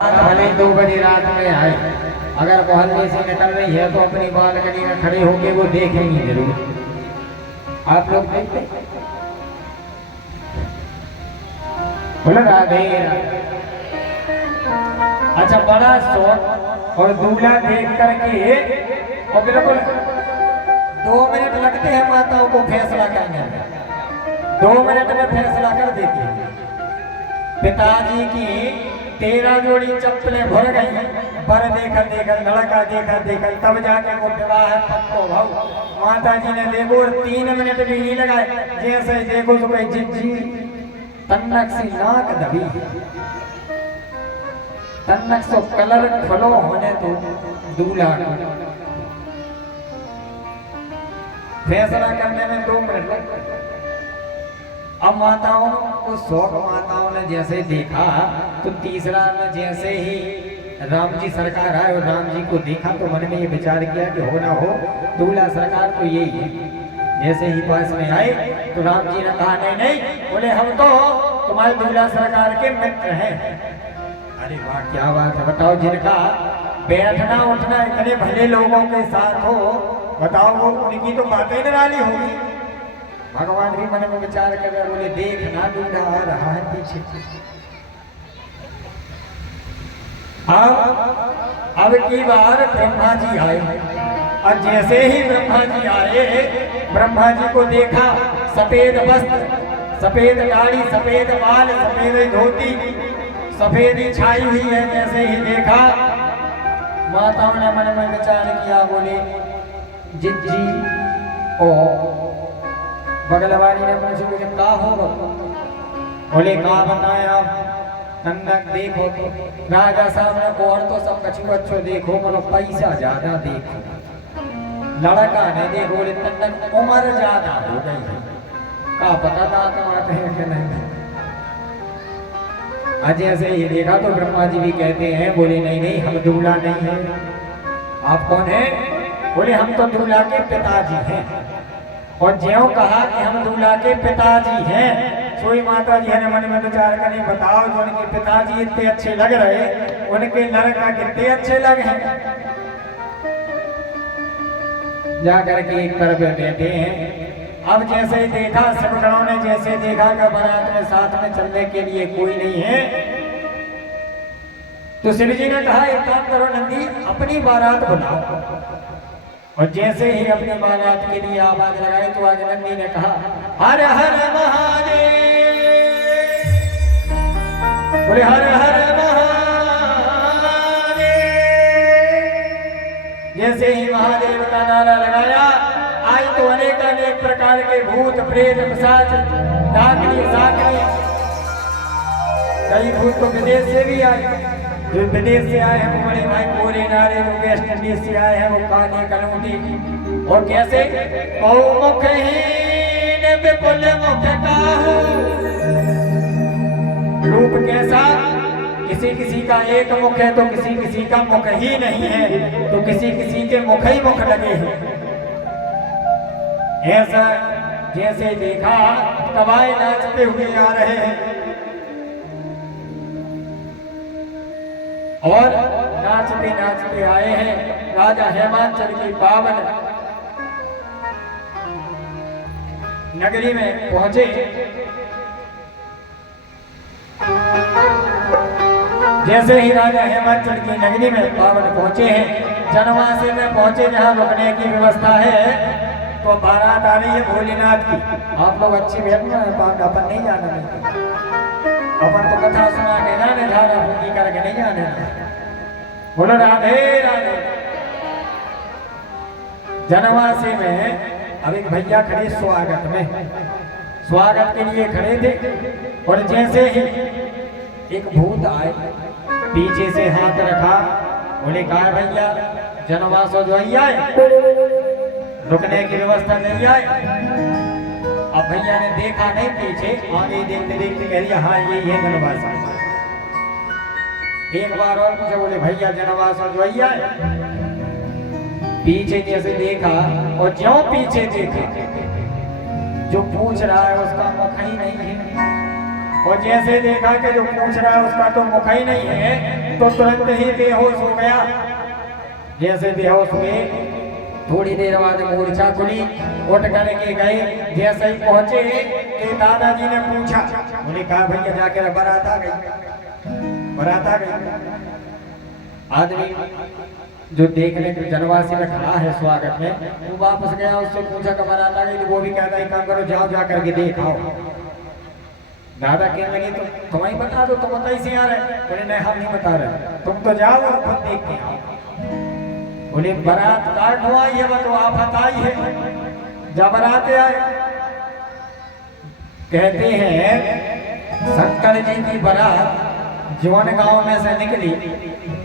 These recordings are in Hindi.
भले 2 बजे रात में आए, अगर मोहल्ले से निकल रही है तो अपनी बालकनी में खड़े होके वो देखेंगे जरूर। आप लोग देखते बोले राधे। अच्छा, बड़ा शौक और दूल्हा देख करके और बिल्कुल 2 मिनट लगते हैं माताओं को फैसला करने में, 2 मिनट में फैसला कर देती है। पिताजी की 13 जोड़ी चप्पलें भर गई, पर देखकर देखकर लड़का देखकर देखकर तब जाके वो विवाह पक्को भाव। माता जी ने देखो 3 मिनट भी नहीं लगाए, जैसे देखो तो कहीं जिज्जी तन्नक सी नाक दबी, तन्नक सो कलर फलो होने तो दूल्हा फैसला करने में 2 मिनट लगते। अब माताओं को शौक, माताओं ने जैसे देखा तो तीसरा में जैसे ही राम जी सरकार आए और राम जी को देखा तो मन में ये विचार किया कि हो ना हो दूल्हा सरकार तो यही है। जैसे ही पास में आए तो राम जी ने कहा नहीं नहीं, बोले हम तो तुम्हारे दूल्हा सरकार के मित्र हैं। अरे वाह, क्या बात है। बताओ, जिनका बैठना उठना इतने भले लोगों के साथ हो, बताओ वो उनकी तो बातें निराली होगी। भगवान भी मन में विचार कर रहे, बोले देखना दूल्हा आ रहा है पीछे। अब की बार ब्रह्मा जी आए और जैसे ही ब्रह्मा जी आए, ब्रह्मा जी को देखा सफेद वस्त्र, सफेद दाढ़ी, सफेद बाल, सफेद धोती, सफेद छाई हुई है। जैसे ही देखा माताओं ने मन में विचार किया, बोले जिज्जी ओ। बगल वाली ने पूछा मुझे क्या होगा, बोले कहा बताए आप। तन्नक देखो तो राजा साहब ने और तो सब कछु अच्छो देखो, बोलो पैसा ज्यादा देखो। लड़का ने देखो, बोले तन्नक उम्र ज्यादा हो गई है, का पता दांत माते हैं कि नहीं। जैसे ही देखा तो ब्रह्मा जी भी कहते हैं, बोले नहीं नहीं, हम दूल्हा नहीं है। आप कौन है? बोले हम तो दूल्हा के पिताजी हैं। और ज्यों कहा कि हम दूल्हा के पिताजी हैं, सोई माता जी ने मन में विचार करें, बताओ जो उनके पिताजी इतने अच्छे लग रहे, उनके लड़का कितने अच्छे लगे हैं। जाकर के एक तरफ बैठे हैं। अब जैसे ही देखा सगुणों ने, जैसे देखा कि बारात में साथ में चलने के लिए कोई नहीं है, तो शिव जी ने कहा एक काम करो नंदी, अपनी बारात बुलाओ। और जैसे ही अपनी बारात के लिए आवाज लगाई तो आज नंदी ने कहा हर हर महादेव, बोले हर हर महादेव। जैसे ही महादेव का नारा लगाया, आज तो अनेक अनेक प्रकार के भूत प्रेत पिशाच डाकनी साकनी, कई भूत तो विदेश से भी आए। जो विदेश से आए हैं वो बड़े भाई कोरे नारे, जो वेस्ट इंडीज से आए हैं वो काने कलौटी। और कैसे मुखहीन विपुल मुख काहू, रूप कैसा, किसी किसी का एक मुख है तो किसी किसी का मुख ही नहीं है, तो किसी किसी के मुख ही मुख लगे हैं। ऐसा जैसे देखा कबाए नाचते हुए आ रहे हैं और नाचते नाचते आए हैं राजा हेमांचल की पावन नगरी में पहुंचे। जैसे ही राजा हेमांचल की नगरी में पावन पहुंचे हैं, जनवासी में पहुंचे जहां रुकने की व्यवस्था है, तो बारात आ रही है भोलेनाथ की। आप लोग अच्छी बैठना है, अपन नहीं जाना, नहीं अपन तो कथा सुना के जाने, झाड़ा फूकी करके नहीं जाने। बोलो राधे राधे। जनवासी में अब एक भैया खड़े स्वागत में, स्वागत के लिए खड़े थे। और जैसे ही एक भूत आए, पीछे से हाथ रखा, बोले कहा भैया जनवासो जो आए, रुकने की व्यवस्था नहीं आए। अब भैया ने देखा नहीं पीछे, आगे देखते देखते कह दिया हाँ यही है जनवासा। एक बार और पूछा, बोले भैया जनवासा जो आए। पीछे जैसे देखा और ज्यों पीछे देखा, जो पूछ रहा है उसका मुख ही नहीं है। और जैसे देखा कि जो पूछ रहा है उसका तो मुख ही नहीं है, तो तुरंत ही बेहोश हो गया। जैसे बेहोश हुए थोड़ी देर बाद मूर्छा खुली, उठ करके गए। जैसे ही पहुंचे कि दादाजी ने पूछा, बोले कहा भैया जाकर बारात आ गई, बारात आ गई। आदमी जो देखने के जनवासी में खड़ा है स्वागत में, वो वापस गया, उससे पूछा कि बारात आ गई, तो वो भी कहता है काम करो जाओ जा करके देखाओ। दादा कहने लगे तो तुम्हें बता दो, तुम बताइए से आ रहे। बोले नहीं हम नहीं बता रहे, तुम तो जाओ और खुद देख के आओ। बोले बारात काट हुआ ये तो आफत आई है, जब बारात आए। कहते हैं शंकर जी की बारात जौन गांव में से निकली,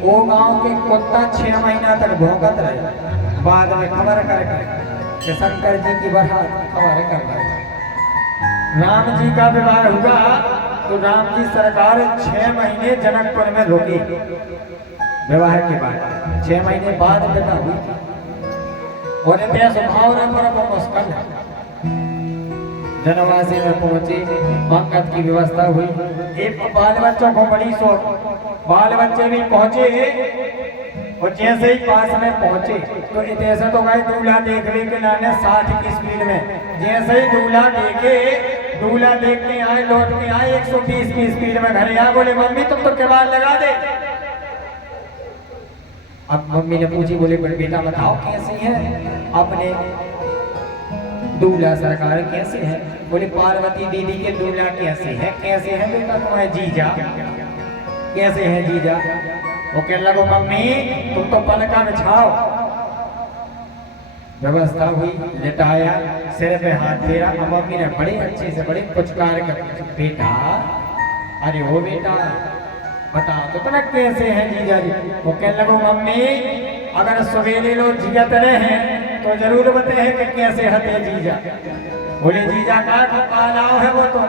वो गांव के कुत्ता 6 महीना तक भौंकत रहे। बाद में खबर करके कि शंकर जी की बारात खबर कर रहे। राम जी का विवाह हुआ तो राम जी सरकार 6 महीने जनकपुर में रुकी। विवाह के बाद 6 महीने बाद विदा हुई और मुश्किल जनवासी में पहुंचे, पंकज की व्यवस्था हुई। एक बाल बच्चों को बड़ी शौक, बाल बच्चे भी पहुंचे और जैसे ही पास में पहुंचे तो ऐसा तो गए दूल्हा देखने के लाने 60 की स्पीड में। जैसे ही दूल्हा देख के आए, लौट के आए 120 की स्पीड में घरे आ। बोले मम्मी तुम तो किवाड़ लगा दे। अब मम्मी ने पूछी, बोले बेटा बताओ कैसी है अपने दूल्हा सरकार कैसे है। बोले पार्वती दीदी के दूल्हा कैसे है। कैसे है बेटा तुम्हारे जीजा, कैसे है जीजा। वो कहने लगो मम्मी तुम तो पलका बिछाओ। व्यवस्था हुई, लिटाया, सिर पे हाथ फेरा। मम्मी ने बड़े अच्छे से बड़े पुचकार कर, बेटा अरे वो बेटा बताओ तो तुम्हें कैसे है जीजा जी। वो कहने लगो मम्मी अगर सवेरे लोग जिगत रहे तो जरूर बताए कि कैसे हते जीजा। बोले जीजा का कालाव है वो तो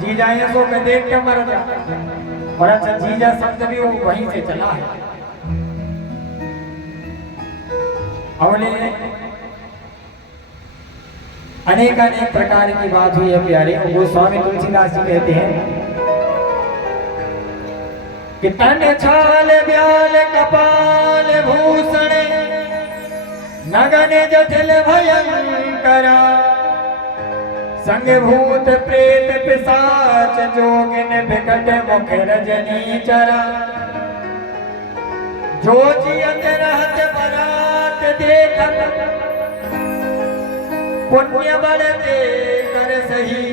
जीजा ये सो के देख के मर जा। और अच्छा जीजा शब्द भी वो वहीं से चला है। बोले अनेक प्रकार की बात हुई है प्यारे। गोस्वामी तुलसीदास जी कहते हैं कि तन छाल ब्याल कपाल भूषण नगन जटिल भयंकर संग भूत प्रेत पिशाच जोगिन विकट मुख रजनी चरा। जो जियत रहत बरात देखत पुण्य बढ़ते कर सही।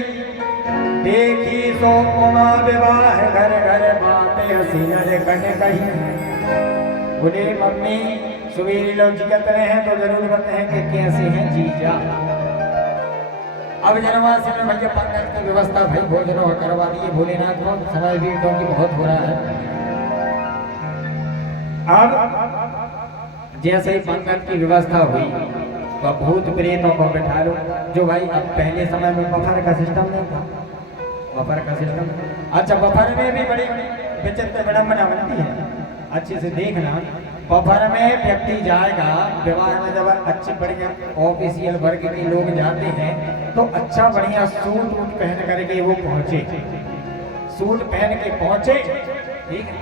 देखी सो उमा विवाह घर घर बातें हसीनर कन कही। बोले मम्मी सुबेरे लोग जिगत रहे हैं तो जरूर बताए कि कैसे हैं जीजा। अब जनवासी में भैया पंकज की व्यवस्था भाई भोजन करवा दिए भोलेनाथ को। समय भी क्योंकि बहुत हो रहा है। अब जैसे ही पंकज की व्यवस्था हुई तो भूत प्रेतों को बैठा लो। जो भाई अब पहले समय में बफर का सिस्टम नहीं था, बफर का सिस्टम। अच्छा बफर में भी बड़ी विचित्र विडंबना बनती है, अच्छे से देखना। बफर में व्यक्ति जाएगा विवाह में, जब अच्छे बढ़िया ऑफिशियल वर्ग के लोग जाते हैं तो अच्छा बढ़िया सूट वूट पहन करके वो पहुंचे। सूट पहन के पहुंचे, ठीक है।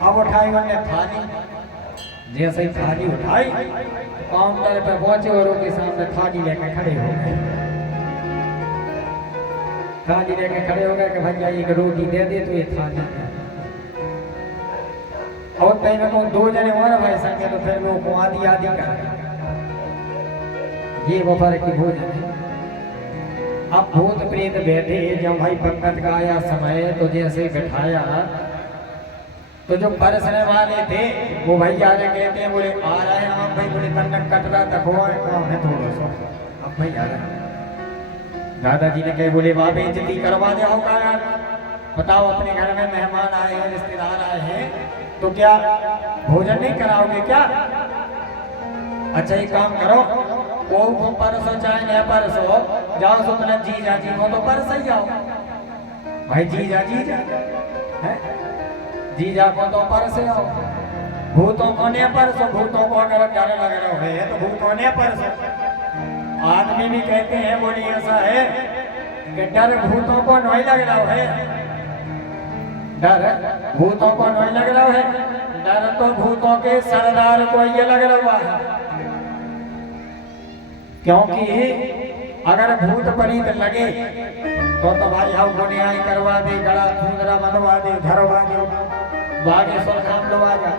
अब उठाई उन्होंने थाली, जैसे ही थाली उठाई काउंटर पे पहुंचे और उनके सामने थाली लेकर खड़े हो गए। थाली लेकर खड़े हो गए कि भैया एक रोटी दे दे तो ये थाली। और कहीं ना कहीं 2 जने और भाई संगे तो फिर लोग को आदि आदि कर ये बफर की भोजन है। अब भूत प्रेत बैठे, जब भाई पंकज का आया समय तो जैसे बैठाया तो जो परसने वाले थे वो भैया ने कहते हैं, बोले आ रहे हैं आप भाई। बोले तन्नक कट रहा तक हुआ है थोड़ा सा, अब भाई आ रहे हैं। दादाजी ने कहे, बोले वहां बेइज्जती करवा दे होगा यार। बताओ अपने घर में मेहमान आए हैं, रिश्तेदार आए हैं तो क्या भोजन नहीं कराओगे क्या। अच्छा एक काम करो, वो परसो चाहे न परसो जाओ सुपना जीजा जी को तो परस ही जाओ भाई। जीजा है जीजा को तो परस आओ। भूतों को ने परसो, भूतों को अगर डर लग रहा है तो भूतों ने परसो। आदमी भी कहते हैं, बोली ऐसा है कि डर भूतों को नहीं लग रहा है, डर भूतों को नहीं लग रहा है, तो भूतों के सरदार को ये लग रहा है, क्योंकि अगर भूत प्रेत लगे तो भाई हम गुनियाई करवा दे, गला खुंदरा बनवा दे, धरवा दे, बागेश्वर काम लवा जा।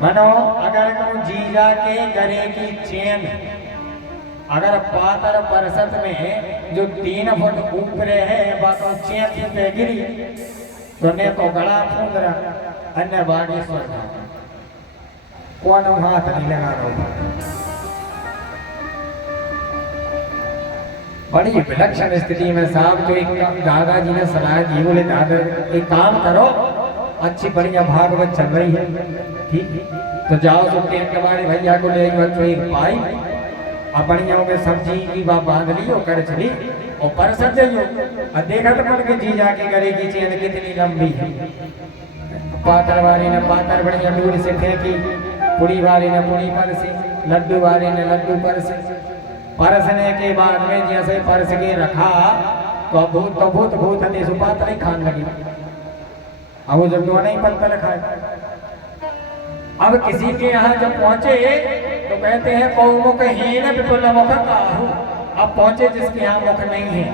मनो अगर तुम जीजा के गले की चेन अगर पातर परसत में जो 3 फुट ऊपरे है बातों चेन पे गिरी तो ने तो गला खुंदरा अन्य बागेश्वर कौन हाथ नहीं लगा रहा। बड़ी विलक्षण स्थिति में साहब तो एक दादाजी ने सलाह दी, बोले दादा एक काम करो, अच्छी बढ़िया भागवत चल रही है, ठीक तो जाओ तो टेंट वाले भैया को ले तो एक पाई और बढ़िया में सब्जी की बांध ली और कर चली और परसत जाइयो और देखा तो पड़ के जी जाके गले की चेन कितनी लंबी है। पातर वाले ने पातर बढ़िया दूर से फेंकी, पुड़ी वाले ने पुड़ी परसी, लड्डू वाले ने लड्डू परसे। परसने के बाद में जैसे परस के रखा तो भूत हते सुपात नहीं खान लगी। अब वो जब नहीं पत्तल खाए। अब किसी के यहाँ जब पहुंचे तो कहते हैं कौमुख हीन विपुल मुख काहू। अब पहुंचे जिसके यहाँ मुख नहीं है,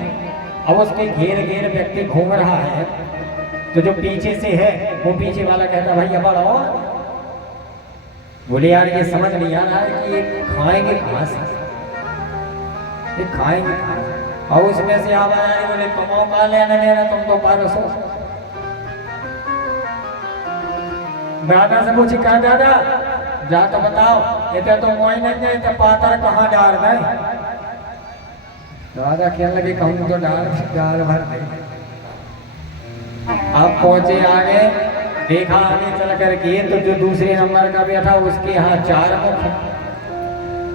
अब उसके घेर घेर व्यक्ति घूम रहा है, तो जो पीछे से है वो पीछे वाला कहता भैया बढ़ो। बोले यार ये समझ नहीं आ रहा है कि ये खाएंगे कहाँ से, ये खाएंगे कहाँ से। और उसमें से आवाज आई, बोले तुम मौका लेना लेना, तुम तो पारसो। दादा से पूछी कहा दादा जा तो बताओ, ये तो मोई नहीं है, तो पातर कहाँ डाल रहे। दादा कहने लगे कहूँ तो डाल भर दे। अब पहुंचे आगे, देखा आगे चल करके तो जो दूसरे नंबर का बैठा उसके यहाँ 4 मुख।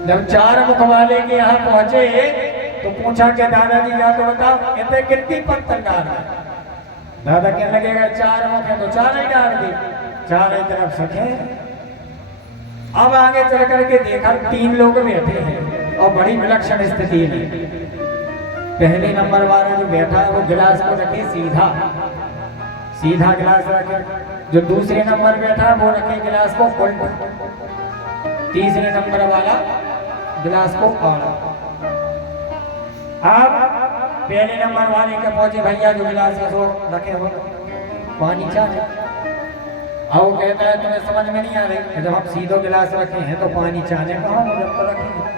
जब 4 मुख वाले के यहाँ पहुंचे तो पूछा कि दादाजी जा तो बताओ इतने कितनी पत्थर डाल। दादा कहने लगेगा 4 मुख है तो 4 ही डाल दी, 4 ही तरफ सके। अब आगे चल करके देखा 3 लोग बैठे हैं और बड़ी विलक्षण स्थिति है। पहले नंबर वाला जो बैठा है वो गिलास को रखे सीधा गिलास रखे, जो दूसरे नंबर बैठा वो रखे गिलास को उल्टा, तीसरे नंबर वाला गिलास को आड़ा। अब पहले नंबर वाले के पहुंचे भैया जो गिलास है वो रखे हो पानी चाहिए। अब वो कहता है तुम्हें समझ में नहीं आ रही, जब हम सीधो गिलास रखे हैं तो पानी चाहिए कहाँ, जब तो रखेंगे।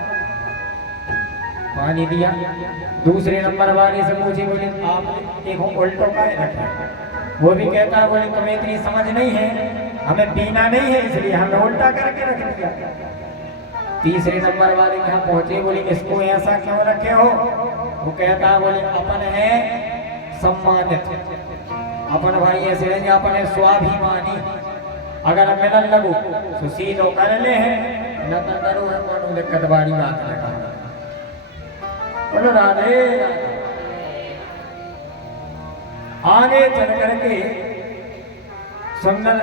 पानी दिया। दूसरे नंबर वाले से पूछे, बोले आप देखो उल्टो का रखे। वो भी कहता है बोले तुम्हें इतनी समझ नहीं है, हमें पीना नहीं है इसलिए हमने उल्टा करके रख दिया। तीसरे नंबर वाले के यहाँ पहुंचे, बोले इसको ऐसा क्यों रखे हो। वो कहता है बोले अपन है सम्मानित, अपन भाई ऐसे रहेंगे, अपन है स्वाभिमानी, अगर मिलन लगो तो सीधो कर ले है, न तो करो है कोनो दिक्कत बाड़ी बात लगा। बोलो राधे आगे चल करके सुंदर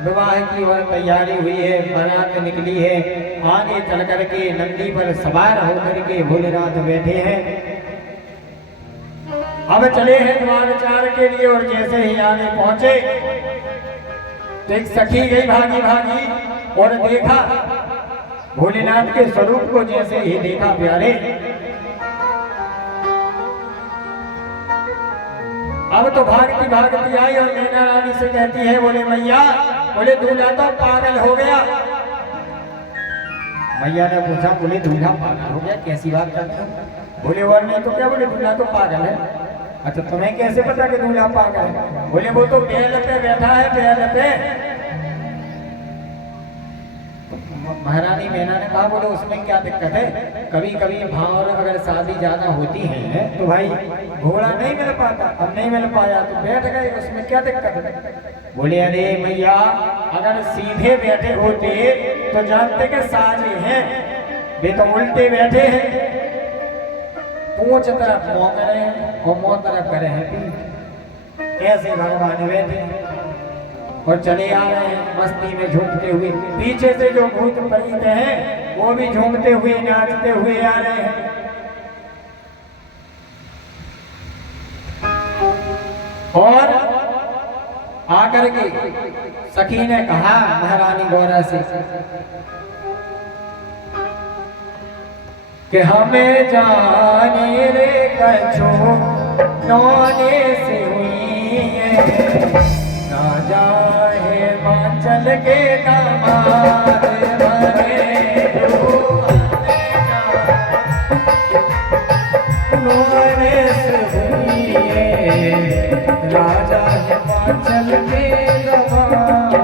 विवाह की ओर तैयारी हुई है, बारात निकली है। आगे चल करके नंदी पर सवार होकर के भोलेनाथ बैठे हैं। अब चले हैं द्वारचार के लिए और जैसे ही आगे पहुंचे तो एक सखी गई भागी भागी और देखा भोलेनाथ के स्वरूप को। जैसे ही देखा प्यारे, अब तो भागती भागती आई और नैना रानी से कहती है, बोले मैया, बोले दूल्हा तो पागल हो गया। मैया ने पूछा, बोले दूल्हा पागल हो गया, कैसी बात करते हो। बोले और नहीं तो क्या, बोले दूल्हा तो पागल है। अच्छा तुम्हें कैसे पता कि दूल्हा पागल है। बोले वो तो बैल पे बैठा है, बैल पे। महारानी मैना ने कहा, बोले उसमें क्या दिक्कत है, कभी कभी भाव अगर शादी ज्यादा होती है तो भाई घोड़ा नहीं मिल पाता, अब नहीं मिल पाया तो बैठ गए, उसमें क्या दिक्कत है। बोले अरे मैया, अगर सीधे बैठे होते तो जानते कि साजे हैं, वे तो उल्टे बैठे हैं, पूंछ तरफ मुंह करे हैं और मुंह तरफ करे हैं पीठ। ऐसे भगवान बैठे और चले आ रहे हैं मस्ती में झूमते हुए। पीछे से जो भूत प्रेत हैं वो भी झूमते हुए नाचते हुए आ रहे हैं। और आकर के सखी ने कहा महारानी गौरा से कि हमें जाने रे कछो नौने से हुई है ना जाए हिमाचल के दामाद बने नौने से हुई है राजा हिमाचल के दामाद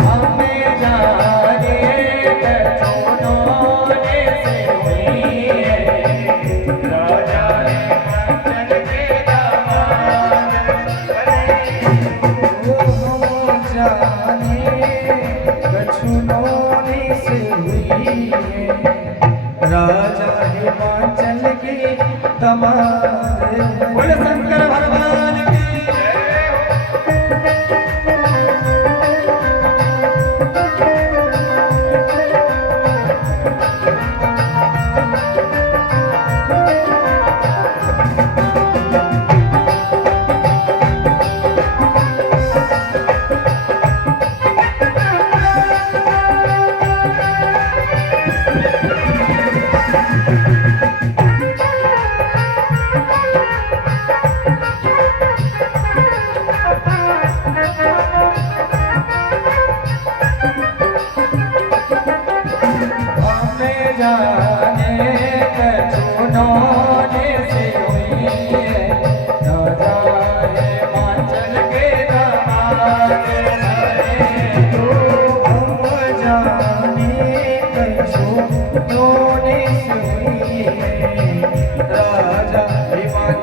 हमें जाने राजा हिमाचल की तमाम बोले शंकर भगवान की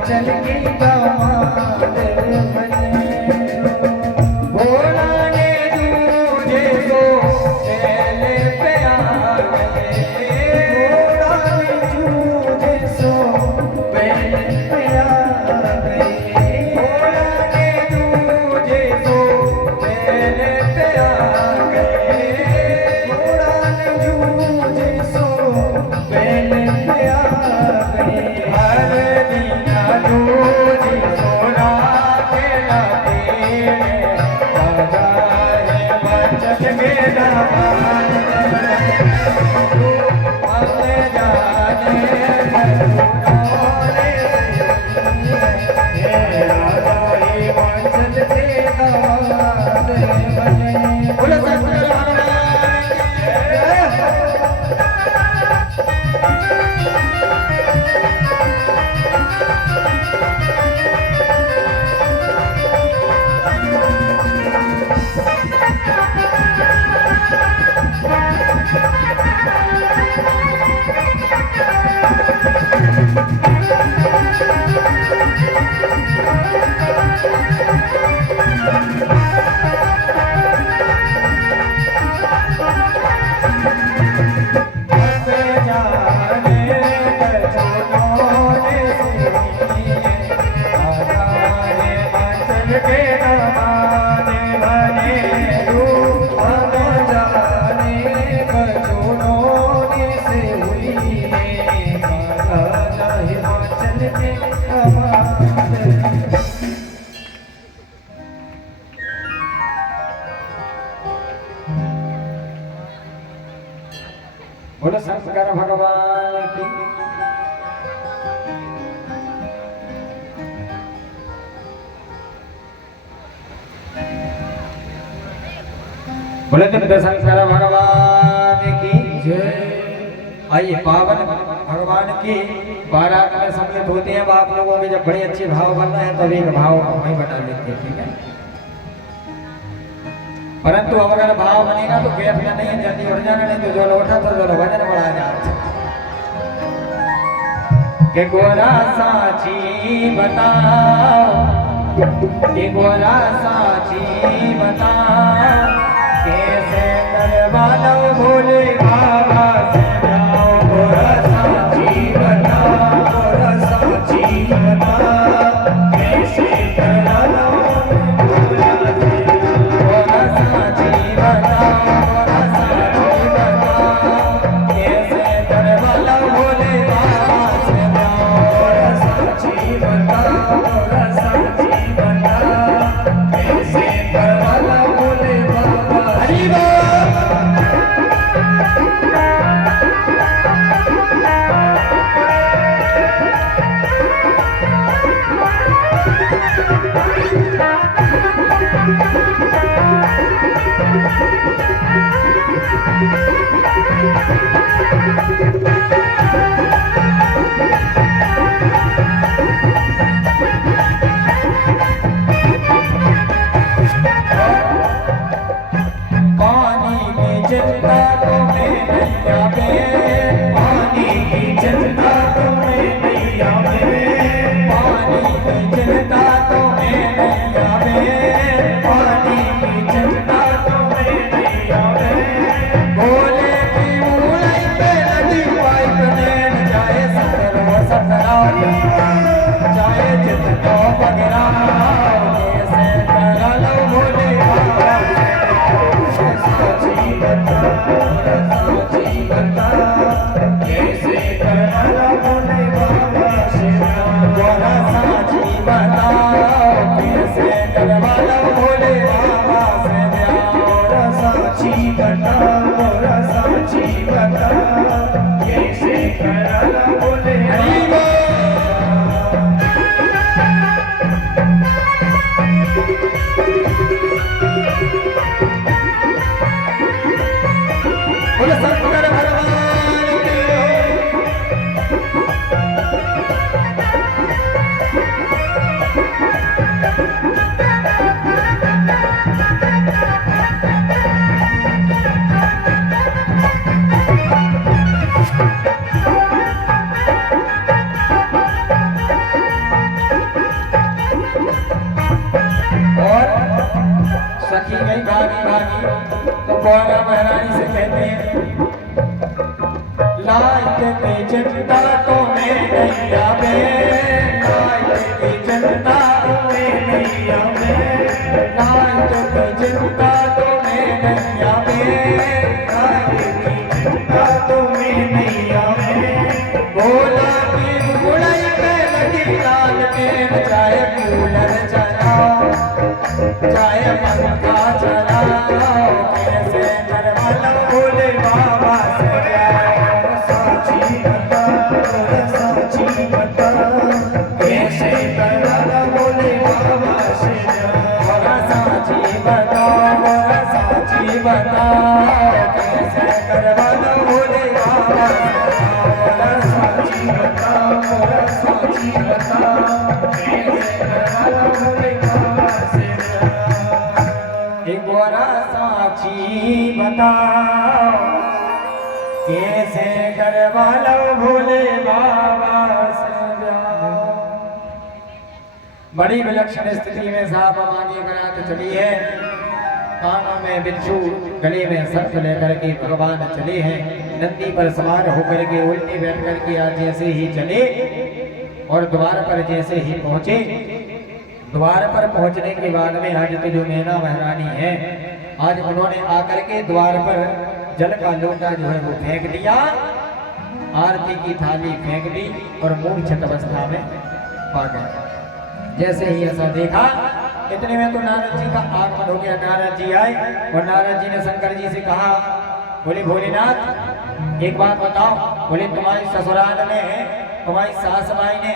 चल की दामाद बने भोला ने तुझे को पहले पे आ गए भोला ने तुझे सो पहले पे आ गए भोला ने तुझे सो पहले पे आ गए भोला ने तुझे सो पहले पे आ गए हर दिन बोलो शंकर भगवान की बोले शंकर भगवान की जय। आइए पावन भगवान की बारात में सम्मिलित होते हैं आप लोगों के जब बड़े अच्छे भाव बनना है तभी भाव नहीं बना लेते ठीक है परंतु अब अगर भाव बनेगा तो बैठना नहीं है जल्दी उठ जाना नहीं तो जो लौटा तो जो वजन बढ़ा जाता के गोरा साची बताओ के गोरा साची बताओ कैसे करवालो भोले बाबा से जाओ गोरा साची बताओ गोरा साची बताओ कैसे करवालो गोरा साची बताओ गोरा साची बताओ कैसे करवालो भोले बाबा से जाओ गोरा साची बताओ गोरा साची बताओ गौरा महारानी से कहते हैं लाइट की चिंता तो मैं नहीं आवे, लाइट की चिंता तो मैं नहीं आवे, लाइट की चिंता तो मैं नहीं आवे, लाइट की चिंता तो मैं नहीं आवे। भोला की बुलाई पे लगी लाल के चाहे कूलर चलाओ, चाहे पंखा चलाओ, कैसे करवालो भोले बाबा से प्यार। साची बता, साची बता, कैसे करवालो भोले बाबा से प्यार। साची बताओ, साची बताओ, कैसे करवालो भोले बाबा से प्यार। साची बताओ, साची बताओ, कैसे करवालो भोले बाबा से प्यार। एक गोरा साची बताओ, कैसे करवा लो भोले बाबा से प्यार। बड़ी विलक्षण स्थिति में साहब मानिए बनाते चली है, कानों में बिच्छू, गले में सर्प लेकर के भगवान चले हैं। नंदी पर सवार होकर के उल्टे बैठ कर के आज जैसे ही चले और द्वार पर जैसे ही पहुंचे, द्वार पर पहुंचने के बाद में आज तो जो नैना महारानी है, आज उन्होंने आकर के द्वार पर जल का लोटा जो है वो फेंक दिया, आरती की थाली फेंक दी और मूर्छित अवस्था में पा गए। जैसे ही ऐसा देखा, इतने में तो नारद जी का आगमन हो गया। नारद जी आए और नारद जी ने शंकर जी से कहा, बोले भोलेनाथ एक बात बताओ, बोले तुम्हारी ससुराल में तुम्हारी सास माई ने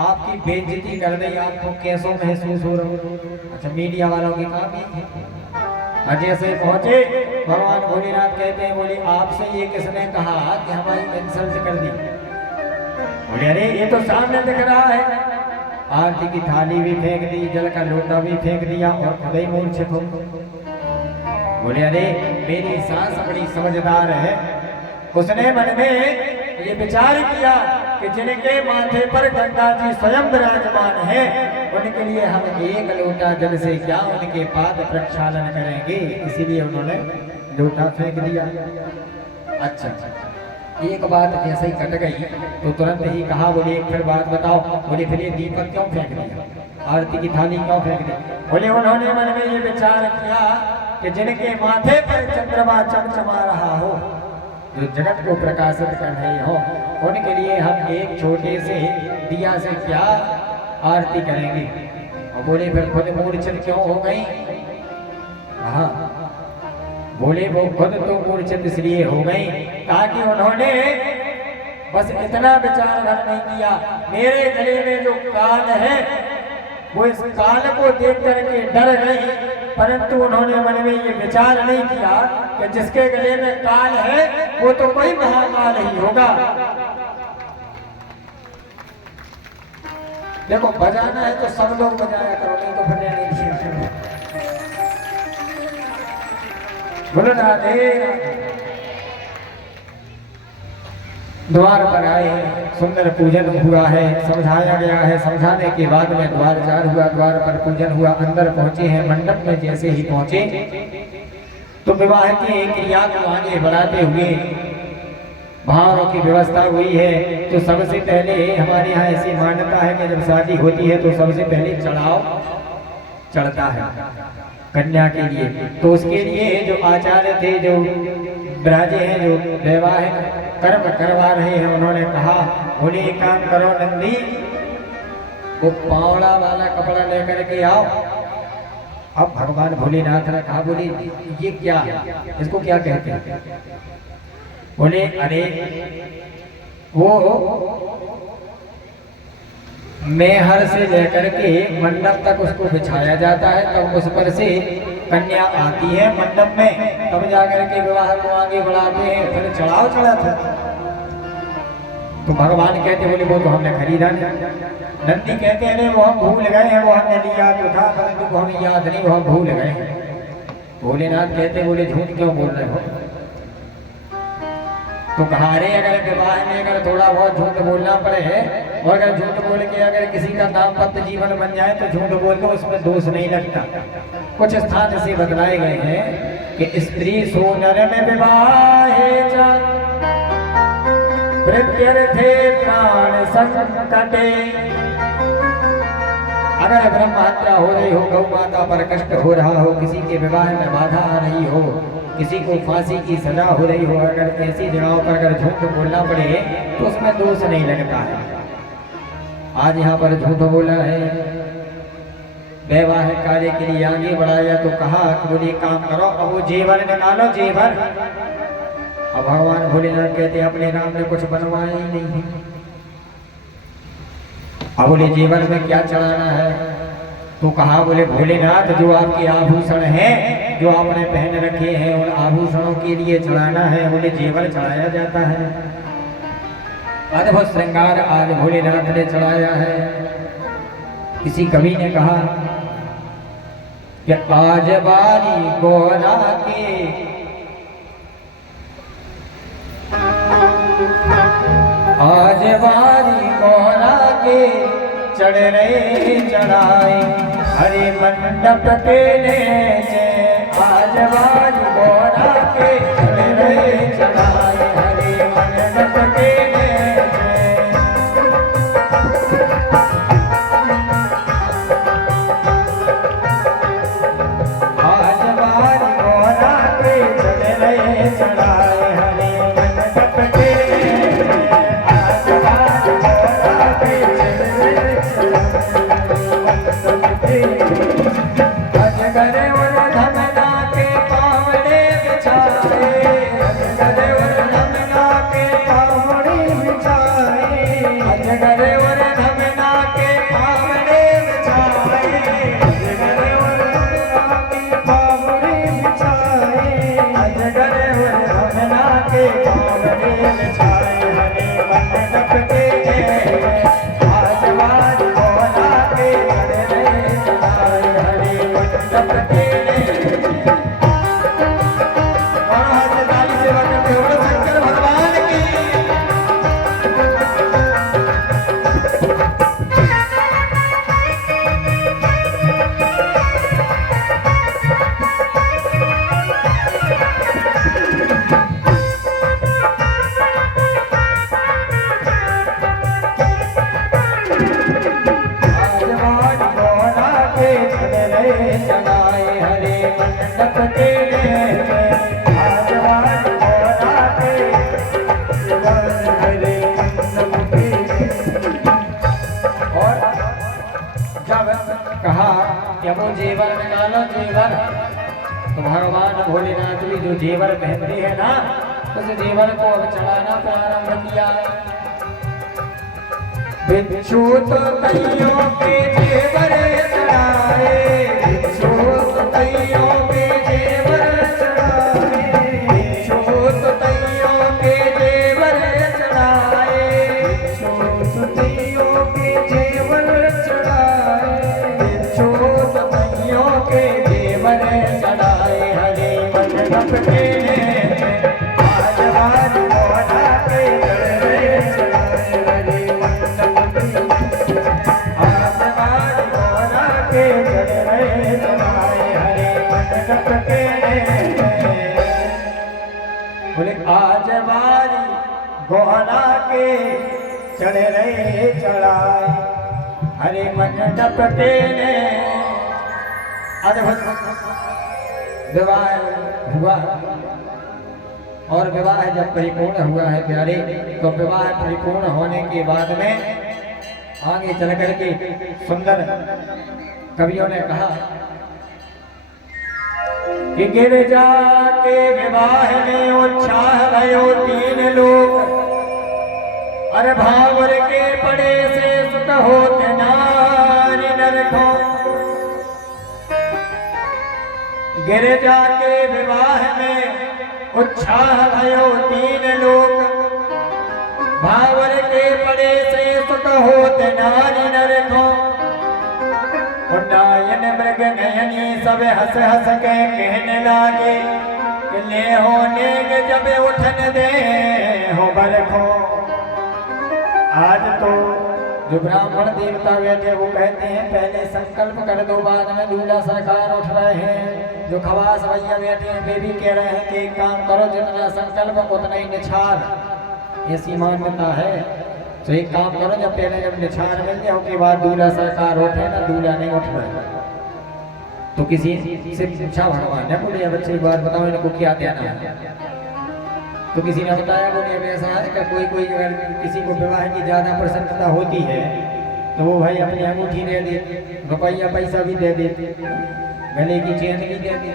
आपकी बेइज्जती कर दी, आपको कैसो महसूस हो रहा? अच्छा, मीडिया वालों की काम ही थी। जैसे पहुंचे भगवान भोलेनाथ कहते हैं, बोले आपसे ये किसने कहा कि हमारी इंसल्ट कर दी? बोले अरे ये तो सामने दिख रहा है। आरती की थाली भी फेंक दी, जल का लोटा भी फेंक दिया और खुद ही मूर्छित हो। बोले अरे मेरी सास बड़ी समझदार है, उसने मन में ये विचार किया कि जिनके माथे पर गंगा जी स्वयं विराजमान है, उनके लिए हम एक लोटा जल से क्या उनके पाद प्रक्षालन करेंगे, इसीलिए उन्होंने लोटा फेंक दिया। अच्छा, एक बात जैसे ही कट गई तो तुरंत ही कहा, बोले एक फिर बात बताओ। बोले फिर ये दीपक क्यों फेंक दिया, आरती की थाली क्यों फेंक दी? बोले उन्होंने मन में ये विचार किया कि जिनके माथे पर चंद्रमा चमचमा रहा हो, जो जगत को प्रकाशित कर रहे हो, उनके लिए हम एक छोटे से दिया से क्या आरती करेंगे। और बोले फिर खुद मूर्छित क्यों हो गई? हाँ, बोले वो खुद तो मूर्छित इसलिए हो गई ताकि उन्होंने बस इतना विचार भर नहीं किया, मेरे गले में जो काल है वो इस काल को देख करके डर गई, परंतु उन्होंने मन में ये विचार नहीं किया कि जिसके गले में काल है वो तो कोई महाकाल ही होगा। देखो बजाना है तो सब लोग बजाया करो, नहीं तो बजाया नहीं। बोलो राधे राधे। द्वार पर आए, सुंदर पूजन हुआ है, समझाया गया है, समझाने के बाद में द्वार चार हुआ, द्वार पर पूजन हुआ, अंदर पहुंचे हैं। मंडप में जैसे ही पहुंचे तो विवाह की क्रिया को आगे बढ़ाते हुए भावों की व्यवस्था हुई है। तो सबसे पहले हमारे यहाँ ऐसी मान्यता है कि जब शादी होती है तो सबसे पहले चढ़ाव चढ़ता है कन्या के लिए। तो उसके लिए जो आचार्य थे, जो विराजे हैं, जो वैवाहिक कर्म करवा रहे हैं, उन्होंने कहा बोले एक काम करो नंदी, वो पावड़ा वाला कपड़ा लेकर के आओ। अब भगवान भोलेनाथ ने कहा बोले ये क्या, इसको क्या कहते हैं? बोले अरे वो मेहर से लेकर के मंडप तक उसको बिछाया जाता है, तब उस पर से कन्या आती है मंडप में, तब जाकर के विवाह को आगे बढ़ाते हैं, फिर चढ़ाव चढ़ाते। तो भगवान कहते बोले वो तो हमने खरीदा नहीं। नंदी कहते हैं वो हम भूल गए हैं, वो हमने लिया तो था परंतु वो हमें याद नहीं, वो हम भूल गए हैं। भोलेनाथ कहते बोले झूठ क्यों बोल रहे हो? तो कहा अरे अगर विवाह में अगर थोड़ा बहुत झूठ बोलना पड़े और अगर झूठ बोल के अगर किसी का दाम्पत्य जीवन बन जाए तो झूठ बोल दो, उसमें दोष नहीं लगता। कुछ स्थान से बतलाए गए हैं कि स्त्री सो नर में विवाहे प्रत्यर्थे प्राण संकटे। अगर ब्रह्म हत्या हो रही हो, गौ माता पर कष्ट हो रहा हो, किसी के विवाह में बाधा आ रही हो, किसी को फांसी की सजा हो रही हो, अगर ऐसी जगहों पर अगर झूठ बोलना पड़े तो उसमें दोष नहीं लगता है। आज यहाँ पर झूठ बोला है, वैवाहिक कार्य के लिए आगे बढ़ाया तो कहा कि बोले काम करो अब वो जेवर निकालो, जेवर। अब भगवान भोलेनाथ कहते अपने नाम में कुछ बनवाया ही नहीं है। अब बोले जेवर में क्या चढ़ाना है? तो कहा बोले भोलेनाथ जो आपके आभूषण हैं, जो आपने पहन रखे हैं, उन आभूषणों के लिए चढ़ाना है। बोले जेवर चढ़ाया जाता है। अद्भुत श्रृंगार आज भोलेनाथ ने चढ़ाया है। किसी कवि ने कहा कि आज बारी गोरा के आज बारी गोरा के चढ़ रहे चढ़ाए हरे मंडप के नीचे। आज बारी गोरा के चढ़ रहे चढ़ाए हरे मंडप के नीचे। आज बारी गोरा के चढ़ रहे चढ़ाए हरे मंडप के जेवर निकालो जेवर। तो भगवान भोलेनाथ भी जो जेवर पहनते हैं ना, उस जेवर को अब चढ़ाना प्रारंभ किया। बिच्छू तो कइयों के जेवर मंडप के आज बारी गोहरा के चढ़ रहे चढ़ाए हरे मंडप के आज बारी गोहरा के चढ़ रहे चढ़ाए हरे मंडप के बोले आज बारी गोहरा के चढ़ रहे चढ़ाए हरे मंडप के अद्भुत विवाह हुआ और विवाह जब परिपूर्ण हुआ है प्यारे तो विवाह परिपूर्ण होने के बाद में आगे चल करके सुंदर कवियों ने कहा कि गिरजा के विवाह में उत्साह भयो 3 लोग अरे भावर के पड़े से सुत होते नारी नरखो गिरजा के विवाह में उत्साह भयो 3 लोग भावर के पड़े से सुत होते नारी नरखो उन्नयन मृग नयनी सब हंस हंस के कहने लागे ले होने के जब उठन दे हो बरखो आज तो जो ब्राह्मण देवता बैठे वो कहते हैं पहले संकल्प कर दो बाद में दूल्हा सरकार उठ रहे हैं जो खवास भैया बैठे हैं वे भी कह रहे हैं कि एक काम करो जितना संकल्प उतना ही निछार ऐसी मान्यता है तो एक काम करो जब पहले जब निछार मिल जाए उसके बाद दूल्हा सरकार उठे ना दूल्हा नहीं उठ रहा तो किसी से पूछा भगवान ने बोले बच्चे एक बार बताओ इनको क्या देना है तो किसी ने बताया बोले ऐसा है कि कोई अगर किसी को विवाह की ज्यादा प्रसन्नता होती है तो वो भाई अपनी अंगूठी दे दे रुपया पैसा भी दे दे गले की चेन भी दे दे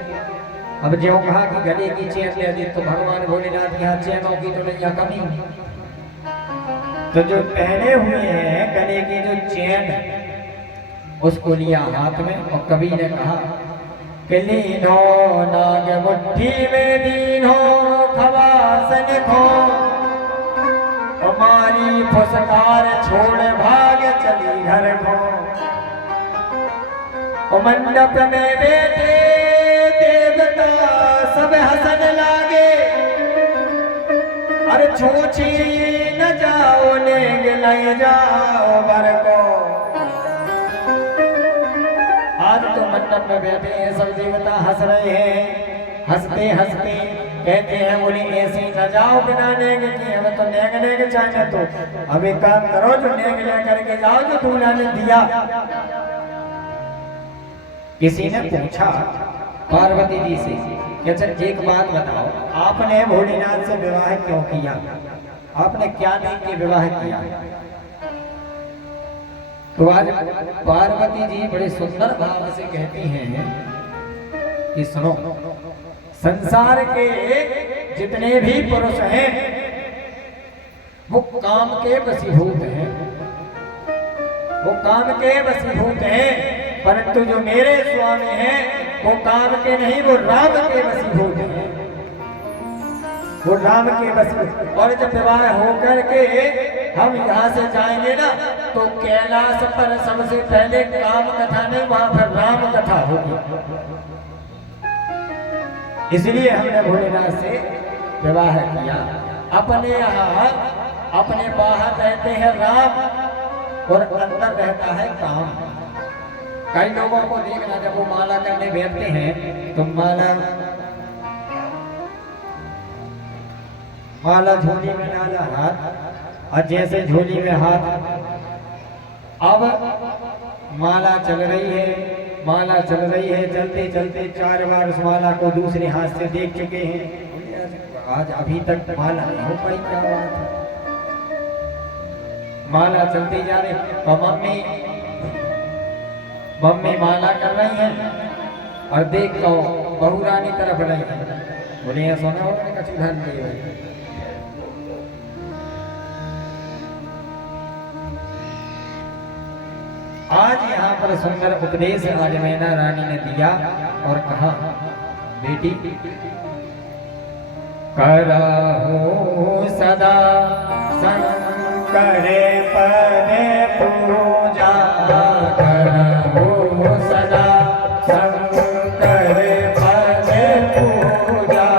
अब जो कहा कि गले की चेन दे दे तो भगवान भोलेनाथ यहाँ चेनों की तो नहीं कमी तो जो पहने हुए हैं गले की जो चेन उसको लिया हाथ में और कवि ने कहा कि लीनो नाग मुट्ठी में दीनो खवासन खो हमारी फुसकार छोड़ भाग चली घर को मंडप में बैठे देवता सब हंसन लागे अरे छूछी न जाओ ले जाओ बर को आज तो मंडप में बैठे हैं सब देवता हंस रहे हैं हंसते हंसते कहते हैं बोले ऐसे न जाओ बिना नेग के हमें तो नेग चाहिए तो अब एक काम करो जो नेग ले करके जाओ जो दूल्हा ने दिया किसी ने पूछा पार्वती जी से कि अच्छा एक बात बताओ आपने भोलेनाथ से विवाह क्यों किया आपने क्या देख के विवाह किया तो आज पार्वती जी बड़े सुंदर भाव से कहती हैं कि सुनो संसार के जितने भी पुरुष हैं वो काम के वशीभूत हैं वो काम के वशीभूत हैं परंतु जो मेरे स्वामी हैं वो काम के नहीं वो राम के वशीभूत हैं वो राम के वशीभूत और जब विवाह होकर के हम यहाँ से जाएंगे ना तो कैलाश पर सबसे पहले काम कथा नहीं वहां पर राम कथा होगी इसलिए हमने भोलेनाथ से विवाह किया अपने यहाँ अपने बाहर रहते हैं राम और अंदर रहता है काम कई लोगों को देखना जब वो माला करने बैठते हैं तो माला झोली में डाला हाथ और जैसे झोली में हाथ अब माला चल रही है माला चल रही है चलते चलते 4 बार उस माला को दूसरे हाथ से देख चुके हैं आज अभी तक माला नहीं हो पाई क्या बात है माला चलती जा रही और मम्मी माला कर रही है और देख तो बहू रानी तरफ रही है बोले सोना होने का चूल्हा नहीं है आज यहाँ पर सुंदर उपदेश आज मैना रानी ने दिया और कहा बेटी करहु सदा शंकर पद पूजा करहु सदा शंकर पद पूजा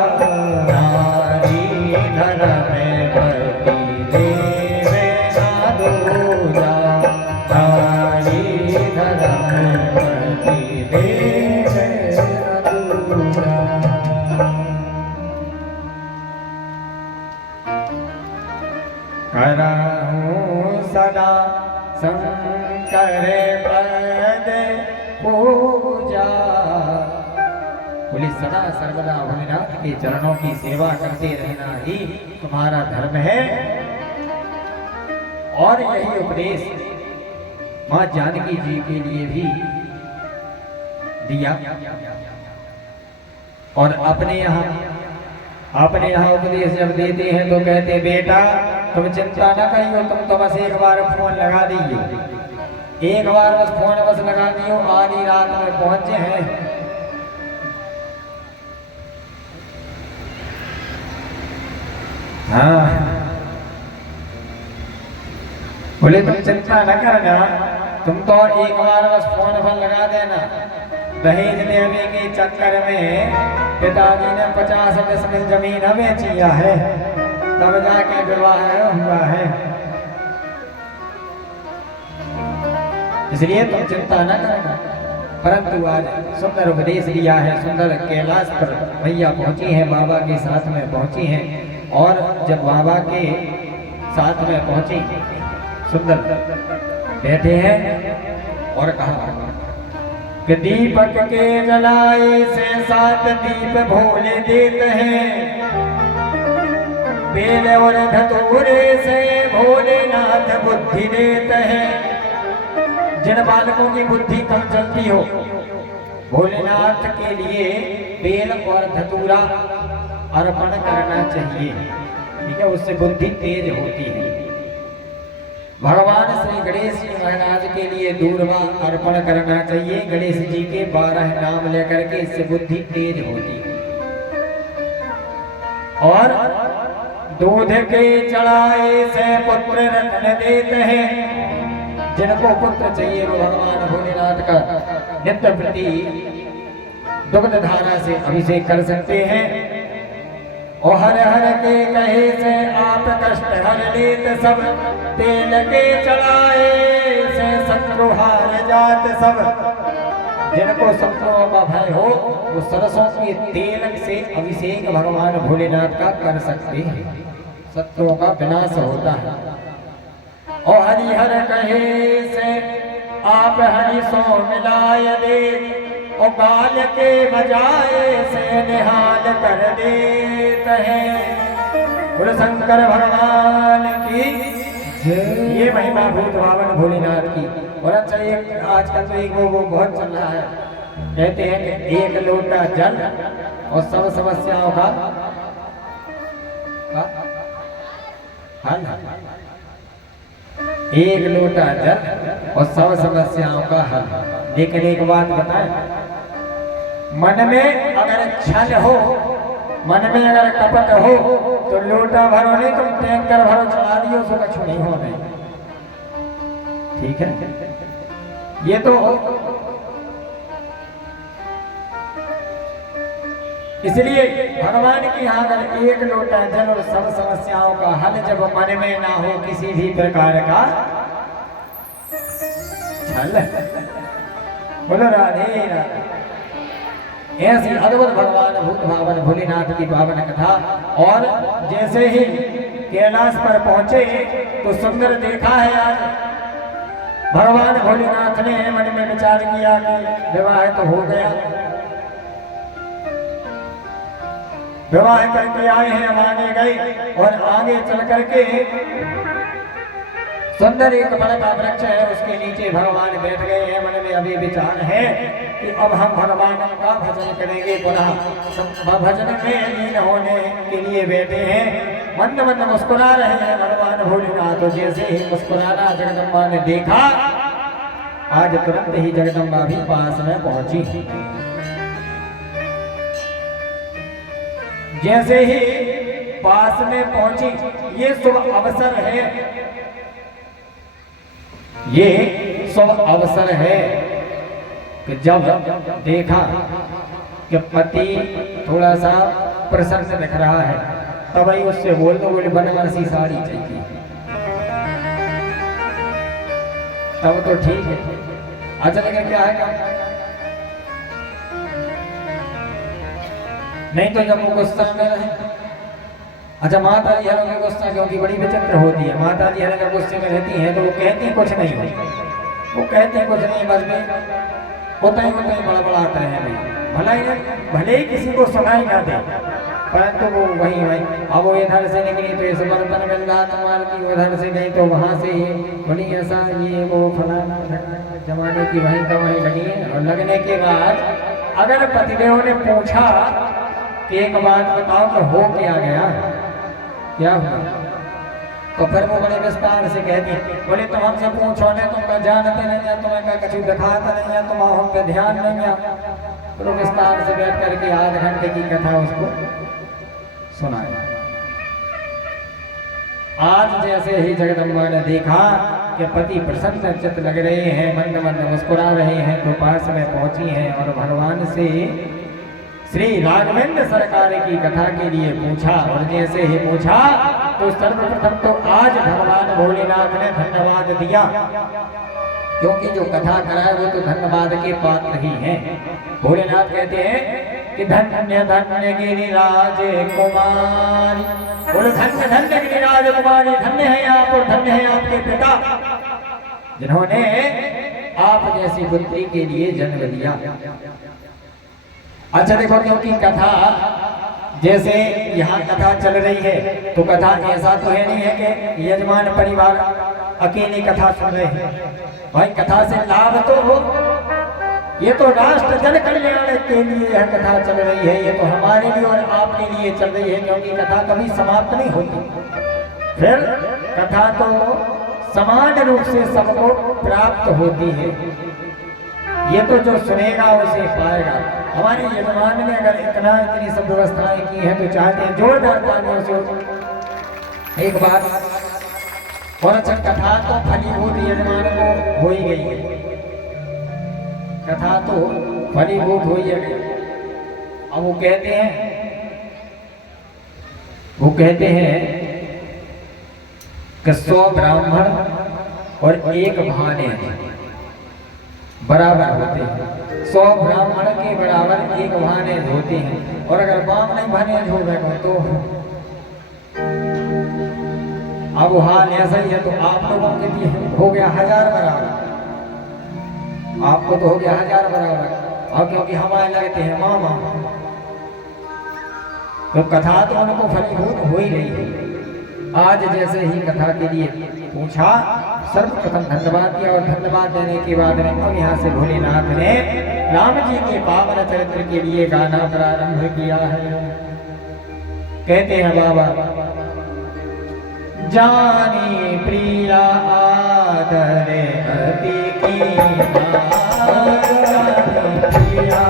पूजा। बोले सदा सर्वदा भोलेनाथ के चरणों की सेवा करते रहना ही तुम्हारा धर्म है। और यही उपदेश मां जानकी जी के लिए भी दिया। और अपने यहाँ उपदेश जब देते हैं तो कहते बेटा तुम चिंता न करियो, तुम तो बस एक बार फोन लगा दीजिए, एक बार बस फोन बस लगा दियो, आधी रात में पहुंचे हैं। हाँ बोले तुम चिंता न करना, तुम तो एक बार बस फोन पर लगा देना। दहेज देने के चक्कर में पिताजी ने 50 डिसमिल जमीन बेचिया है, तब जाके विवाह हुआ है। इसलिए तुम चिंता न करना। परंतु आज सुंदर उपदेश दिया है, सुंदर कैलाश पर मैया पहुंची हैं, बाबा के साथ में पहुंची हैं। और जब बाबा के साथ में पहुंची सुंदर बैठे हैं और कहा कि दीपक के जलाए से 7 दीप भोले देते हैं, बेल और धतूरे से भोलेनाथ बुद्धि देते हैं। जिन बालकों की बुद्धि कम चलती हो, भोलेनाथ के लिए बेल और धतूरा अर्पण करना चाहिए, ठीक है, उससे बुद्धि तेज होती है। भगवान श्री गणेश जी महाराज के लिए दूर्वा अर्पण करना चाहिए, गणेश जी के 12 नाम लेकर के, इससे बुद्धि तेज होती है। और दूध के चढ़ाए से पुत्र रत्न देते हैं। जिनको पुत्र चाहिए वो भगवान भोलेनाथ का नित्य प्रति दुग्ध धारा से अभिषेक कर सकते हैं। और हर हर के कहे से आप कष्ट हर लेत सब, तेल के चढ़ाए से शत्रु हार जात सब। जिनको शत्रुओं का भय हो वो सरसों के तेल से अभिषेक भगवान भोलेनाथ का कर सकते हैं, शत्रुओं का विनाश होता है। और हरिहर कहे से आप हरि सो मिलाय दे, और बाल के बजाए से निहाल कर देते हैं। बोले शंकर भगवान की ये महिमा भूत भावन भोलेनाथ की। और अच्छा एक आजकल तो एक वो बहुत चल रहा है, कहते हैं कि 1 लोटा जल और सब समस्याओं का हल। 1 लोटा जल और सब समस्याओं का हल। लेकिन एक बात बताएं, मन में अगर छल हो, मन में अगर कपट हो तो लोटा भरो नहीं, तुम टैंकर भरो चला दियो, उसको कछु नहीं होने। ठीक है, ये तो इसलिए भगवान के यहाँ अगर 1 लोटा जल और सब समस्याओं का हल जब मन में ना हो किसी भी प्रकार का छल। बोलो राधे राधे। ऐसी अद्भुत भगवान भूत भावन भोलेनाथ की पावन कथा। और जैसे ही कैलाश पर पहुंचे तो सुंदर देखा है, आज भगवान भोलेनाथ ने मन में विचार किया कि विवाह तो हो गया, विवाह करके आए हैं, अब आगे गए और आगे चल करके सुंदर एक बड़ा का वृक्ष है, उसके नीचे भगवान बैठ गए हैं। मन में अभी विचार है कि अब हम भगवान का भजन करेंगे, पुनः भजन में लीन होने के लिए बैठे हैं। मंद मंद मुस्कुरा रहे हैं भगवान भोलेनाथ। तो जैसे ही मुस्कुराना जगदम्बा ने देखा, आज तुरंत ही जगदम्बा भी पास में पहुंची। जैसे ही पास में पहुंची, ये शुभ अवसर है, ये शुभ अवसर है कि जब देखा कि पति थोड़ा सा प्रसन्न दिख रहा है, तब ही उससे बोल दो, बोले बनारसी साड़ी चाहिए, तब तो ठीक है। अच्छा लेकिन क्या है, नहीं तो जब वो गुस्सा में रहे। अच्छा माता जी हर के गुस्सा क्योंकि बड़ी विचित्र होती है। माता जी हर गुस्से में रहती हैं तो वो कहती कुछ नहीं, वो कहती कुछ नहीं, बस में उतई उतई बड़बड़ाते हैं भले ही किसी को सुनाई ना दे, परंतु वो वही अब वो इधर से निकली तो इस बर्तन मिल रहा तुम्हार की, उधर से गई तो वहाँ से ये बड़ी ऐसा ये वो फलाना जमाने की वहीं का वहीं लगी है। और लगने के बाद अगर पतिदेव ने पूछा कि एक बात बताओ कि हो क्या गया, क्या हुआ, तो फिर वो बड़े विस्तार से कहती बोले तुम हमसे पूछो ने तुमका जानते नहीं है, तुम्हें का कुछ दिखाता नहीं है, तुम हम पे ध्यान नहीं है। तो विस्तार से बैठ करके आध घंटे की कथा उसको सुनाया। आज जैसे ही जगदम्बा ने देखा कि पति प्रसन्न चित्त लग रहे हैं, मंद मंद मुस्कुरा रहे हैं, तो पास में पहुंची हैं और भगवान से श्री राघवेंद्र सरकार की कथा के लिए पूछा। और जैसे ही पूछा तो सर्वप्रथम तो आज भगवान भोलेनाथ ने धन्यवाद दिया, क्योंकि जो कथा कराए वो तो धन्यवाद के पात्र ही हैं। भोलेनाथ कहते हैं कि धन्य धन्य गिरिराज कुमारी, बोलो धन्य धन्य गिरिराज कुमारी, धन्य है आप और धन्य है आपके पिता जिन्होंने आप जैसी पुत्री के लिए जन्म दिया। अच्छा देखो, क्योंकि कथा जैसे यहाँ कथा चल रही है तो कथा ऐसा तो है नहीं है कि यजमान परिवार अकेले कथा सुन रहे हैं। भाई कथा से लाभ तो हो, ये तो राष्ट्र जन कल्याण के लिए यह कथा चल रही है, ये तो हमारे लिए और आपके लिए चल रही है, क्योंकि कथा कभी समाप्त नहीं होती। फिर कथा तो समान रूप से सबको प्राप्त होती है, ये तो जो सुनेगा उसे पाएगा। हमारे यजमान ने अगर इतनी सब व्यवस्थाएं की है तो चाहते हैं जोरदार तालियों से एक बार। और अच्छा, कथा तो फलीभूत यजमान को हो ही गई है, कथा तो फलीभूत हो ही गई। अब वो कहते हैं कि 100 ब्राह्मण और 1 भाने बराबर होते हैं, 100 ब्राह्मण के बराबर 1 भाने होते हैं। और अगर ब्राह्मण भाने हो गए तो अब हाल ऐसा ही है, तो आप लोगों के लिए हो गया 1000 बराबर, आपको तो हो गया 1000 बराबर। और क्योंकि हमारे लगते हैं मामा, तो कथा तो उनको फलीभूत हो ही रही है। आज जैसे ही कथा के लिए पूछा, सर्वप्रथम धन्यवाद दिया और धन्यवाद देने के बाद में अब यहाँ से भोलेनाथ ने राम जी के पावन चरित्र के लिए गाना प्रारंभ किया है। कहते हैं बाबा, जानी प्रिया आदर अति कीना, प्रिया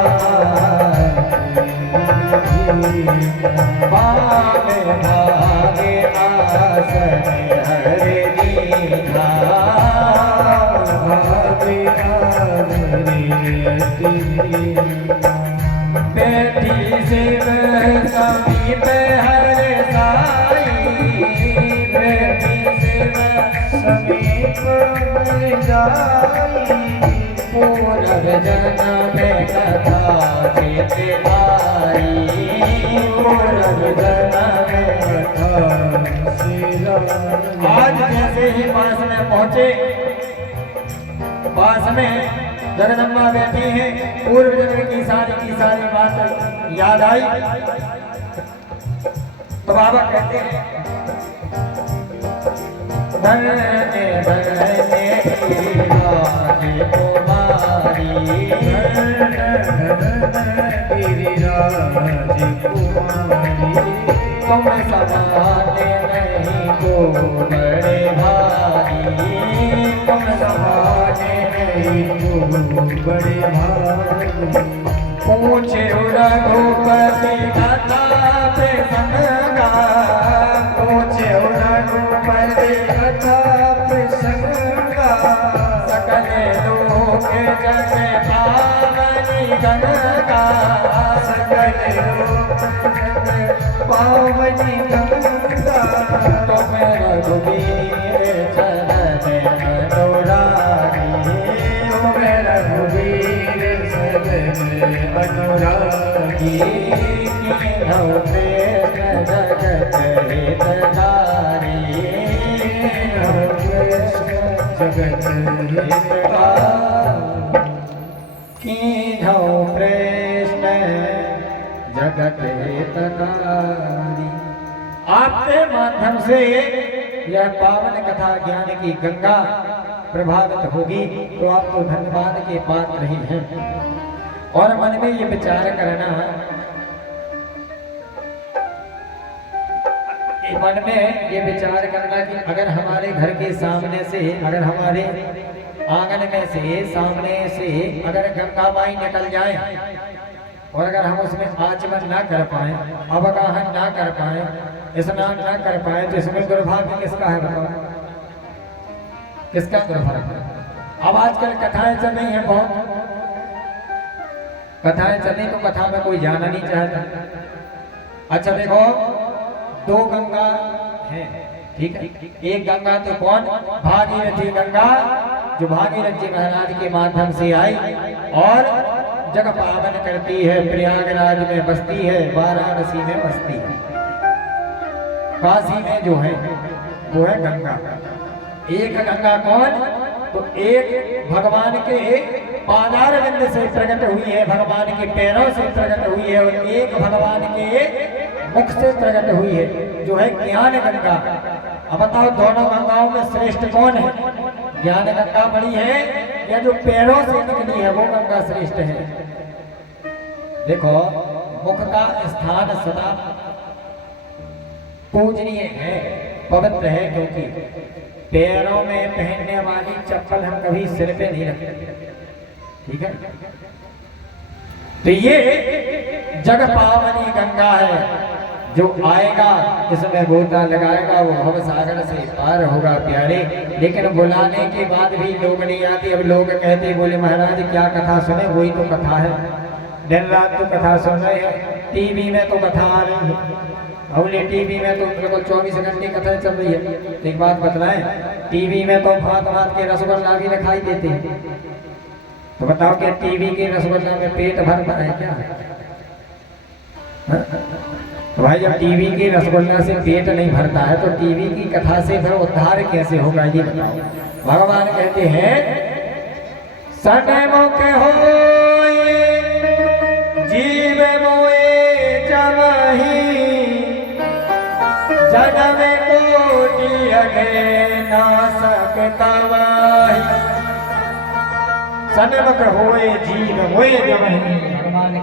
भागे भागे आसन हरे दीना, भागे बैठी शिव समीप हरे साई, बैठी शिव समीप हरे जाई, पूर्व जन्म कथा चित आई, पूर्व जन्म कथा। आज जैसे ही पास में पहुंचे, पास में जगदम्बा बैठी है, पूर्व जन्म की सारी बात याद आई। तो बाबा कहते हैं धन्य धन्य गिरिराज कुमारी, गिरिराज कुमारी, तुम समाने नहीं को बड़े भारी, तुम समाने नहीं को बड़े भारी। पूछे रघुपति कथा प्रसंग का, पूछे रघुपति कथा प्रसंग का, सकल लोक जग पावनी गंगा, सकल लोक जग पावनी गंगा, तुम रघुवीर चरण अनुरागी, तुम रघुवीर चरण अनुरागी, कीन्हु कृष्ण जगत हितधारी, कीन्हु कृष्ण जगत हितधारी। कीन्हौ प्रश्न जगत हितकारी। आपके माध्यम से यह पावन कथा ज्ञान की गंगा प्रभावित होगी तो आप तो धन्यवाद के पात्र ही हैं। और मन में ये विचार करना, मन में ये विचार करना कि अगर हमारे घर के सामने से, अगर हमारे आंगन में से, सामने से अगर गंगा माई निकल जाए और अगर हम उसमें आचमन ना कर पाए, अवगाहन ना कर पाए, स्नान ना कर पाए तो इसमें दुर्भाग्य किसका है बताओ? किसका दुर्भाग्य है? अब आजकल कथाएं चल रही हैं, बहुत कथाएं चल रही, तो कथा में कोई जाना नहीं चाहता। अच्छा देखो, दो गंगा है, ठीक है। एक गंगा तो कौन? भागीरथी गंगा, जो भागीरथ जी महाराज के माध्यम से आई और जग पावन करती है, प्रयागराज में बसती है, वाराणसी में बसती है, काशी में जो है वो है गंगा। एक गंगा कौन? तो एक भगवान के पादार बिंद से प्रकट हुई है, भगवान के पैरों से प्रकट हुई है, और एक भगवान के मुख से प्रकट हुई है जो है ज्ञान गंगा। अब बताओ दोनों गंगाओं में श्रेष्ठ कौन है? ज्ञान गंगा बड़ी है या जो पैरों से निकली है वो गंगा श्रेष्ठ है? देखो, मुख का स्थान सदा पूजनीय है, पवित्र है, क्योंकि पैरों में पहनने वाली चप्पल हम कभी सिर पे नहीं रखते, ठीक है। तो ये जग पावनी गंगा है, जो आएगा इसमें गोता लगाएगा वो भव सागर से पार होगा प्यारे। लेकिन बुलाने के बाद भी लोग नहीं आते। अब लोग कहते बोले महाराज क्या कथा सुने, वही तो कथा है, दिन रात तो कथा सुन रहे हैं, टीवी में तो कथा आ रही है, अगले टीवी में तो बिल्कुल 24 घंटे कथा चल रही है। एक बात बतलाएं, टीवी में तो भात भात के रसगुल्ला भी दिखाई देते हैं, तो बताओ क्या टीवी के रसगुल्ला में पेट भरता है क्या? तो भाई जब टीवी के रसगुल्ला से पेट नहीं भरता है तो टीवी की कथा से फिर उद्धार कैसे होगा ये बताओ। भगवान कहते हैं सनमुख होए जीव मोए जमहि, जन्म कोटि अगे नासक तवाहि। सनमुख होए जीव मोए जमहि, भगवान